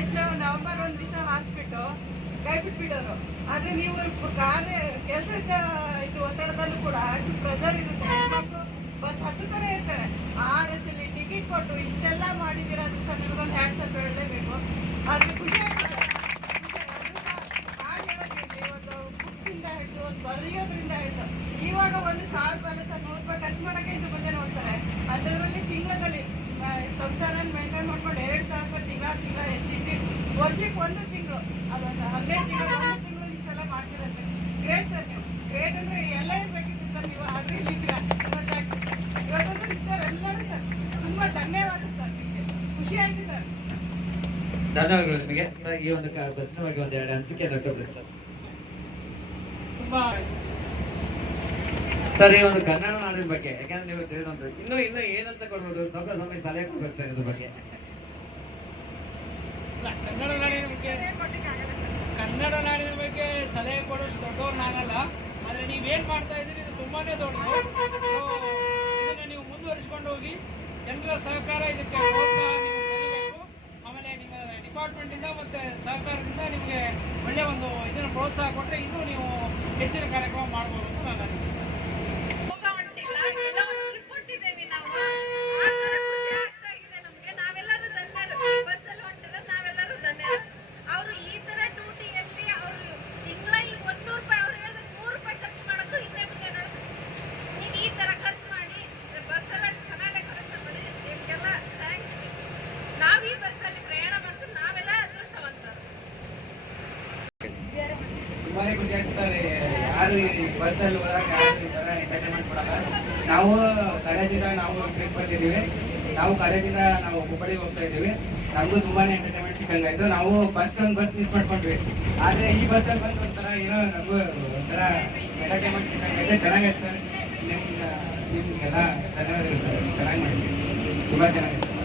ಎಷ್ಟು ನವೆಂಬರ್ 1 ದಿವಸ ಹಾಕ್ಬಿಟ್ಟು ಕೈ ಬಿಟ್ಬಿಡೋರು. ಆದ್ರೆ ನೀವು ಕೆಲಸದ ಇದು ಒತ್ತಡದಲ್ಲೂ ಕೂಡ ಪ್ರೆಷರ್ ಇರುತ್ತೆ, ಬಸ್ ಹತ್ತುತ್ತಾನೆ ಇರ್ತಾರೆ. RS-ಅಲ್ಲಿ ಟಿಕೆಟ್ ಕೊಟ್ಟು ಇಷ್ಟೆಲ್ಲ ಮಾಡಿದ್ದೀರಾ ಅಂತ ಸರ್ ನಿಮ್ಗೊಂದು ಹ್ಯಾಟ್ಸ್ ಅಂತ ಹೇಳಲೇಬೇಕು. ಆದ್ರೆ ಖುಷಿ ಆಗ್ತದೆ. ಒಂದು ಬುಕ್ಸಿಂದ ಹಿಡಿದು ಒಂದು ಬರೆಯೋದ್ರಿಂದ ಹಿಡಿದು ಇವಾಗ 1,000 ರೂಪಾಯಿ ಸರ್ 100 ರೂಪಾಯಿ ಖರ್ಚು ಮಾಡೋಕೆ ಇದು ಬಂದೇ ನೋಡ್ತಾರೆ. ಅದರಲ್ಲಿ ತಿಂಗಳಲ್ಲಿ ಸಂಸಾರ ಮೇಂಟೈನ್ ಮಾಡ್ಕೊಂಡು 2,000 ರೂಪಾಯಿ ತಿಂಗಳ ಹೆಚ್ಚಿಸಿ ವರ್ಷಕ್ಕೆ 1 ತಿಂಗಳು ಅದೊಂದು 12 ತಿಂಗಳು 1 ತಿಂಗಳು ಇಷ್ಟೆಲ್ಲ ಮಾಡ್ತಿರತ್ತೆ. ಗ್ರೇಟ್ ಸರ್, ನೀವು ಗ್ರೇಟ್ ಅಂದ್ರೆ ಎಲ್ಲ ಇರ್ಬೇಕಿತ್ತು ಸರ್. ನೀವು ಆದ್ರೆ ಇಲ್ಲಿದ್ದೀರಾ ಇವತ್ತೊಂದು ಇದ್ದಾರೆ ಎಲ್ಲರೂ ಸರ್. ತುಂಬಾ ಧನ್ಯವಾದ ಸರ್, ನಿಮಗೆ ಖುಷಿ ಆಯ್ತು ಸರ್. ಧನ್ಯವಾದಗಳು ನಿಮಗೆ. ಈ ಒಂದು ಬಸ್ಸಿನ ಬಗ್ಗೆ ಒಂದೆರಡು ಅನಿಸಿಕೆ ವ್ಯಕ್ತಪಡಿಸಿ ಸರ್. ತುಂಬಾ ಸರ್, ಈ ಒಂದು ಕನ್ನಡ ನಾಡಿನ ಬಗ್ಗೆ ಯಾಕಂದ್ರೆ ನೀವು ತಿಳಿದಂತ ಇನ್ನು ಏನಂತ ಕೊಡ್ಬೋದು, ಸ್ವಲ್ಪ ಸಮಯ ಸಲಹೆ ಕೊಡ್ಬೇಕು ಇದ್ರ ಬಗ್ಗೆ. ಕನ್ನಡ ನಾಡಿನ ಬಗ್ಗೆ ಸಲಹೆ ಕೊಡೋಷ್ಟು ದೊಡ್ಡವ್ರನ್ನಾಗಲ್ಲ. ಆದ್ರೆ ನೀವೇನ್ ಮಾಡ್ತಾ ಇದ್ದೀರಿ ಇದು ತುಂಬಾನೇ ದೊಡ್ಡದು. ಇದನ್ನ ನೀವು ಮುಂದುವರಿಸಿಕೊಂಡು ಹೋಗಿ, ಜನರ ಸಹಕಾರ ಇದಕ್ಕೆ ಪ್ರೋತ್ಸಾಹ ನೀವು ಕಲಿಬೇಕು. ಆಮೇಲೆ ನಿಮ್ಮ ಡಿಪಾರ್ಟ್ಮೆಂಟ್ ಇಂದ ಮತ್ತೆ ಸಹಕಾರದಿಂದ ನಿಮಗೆ ಒಳ್ಳೆ ಒಂದು ಇದನ್ನ ಪ್ರೋತ್ಸಾಹ ಕೊಟ್ಟರೆ ಇನ್ನೂ ನೀವು ಹೆಚ್ಚಿನ ಕಾರ್ಯಕ್ರಮ ಮಾಡ್ಬೋದು ಅಂತ ನಾನು ಅನಿಸುತ್ತೆ. ತುಂಬಾನೇ ಖುಷಿ ಆಗ್ತದೆ ಸರ್. ಯಾರು ಈ ಬಸ್ಸಲ್ಲಿ ಹೋದಾಗ ಯಾರು ಈ ಥರ ಎಂಟರ್ಟೈನ್ಮೆಂಟ್ ಕೊಡಲ್ಲ. ನಾವು ಕಾಲೇಜಿಂದ ನಾವು ಟ್ರಿಪ್ ಬರ್ತಿದ್ದೀವಿ. ನಾವು ಕಾಲೇಜಿಂದ ನಾವು ಹುಬ್ಬಳ್ಳಿಗೆ ಹೋಗ್ತಾ ಇದ್ದೀವಿ. ನಮಗೂ ತುಂಬಾನೇ ಎಂಟರ್ಟೈನ್ಮೆಂಟ್ ಸಿಕ್ಕಂಗಾಯ್ತು. ನಾವು ಫಸ್ಟ್ ಒಂದು ಬಸ್ ಮಿಸ್ ಮಾಡ್ಕೊಂಡ್ವಿ. ಆದ್ರೆ ಈ ಬಸ್ಸಲ್ಲಿ ಬಂದು ಒಂಥರ ಏನೋ ನಮಗೂ ಒಂಥರ ಎಂಟರ್ಟೈನ್ಮೆಂಟ್ ಸಿಕ್ಕಂಗಾಯ್ತು. ಚೆನ್ನಾಗೈತೆ ಸರ್. ನಿಮ್ಗೆಲ್ಲ ಧನ್ಯವಾದಗಳು ಸರ್. ಚೆನ್ನಾಗಿ ಮಾಡಿದ್ವಿ, ತುಂಬಾ ಚೆನ್ನಾಗಿದೆ.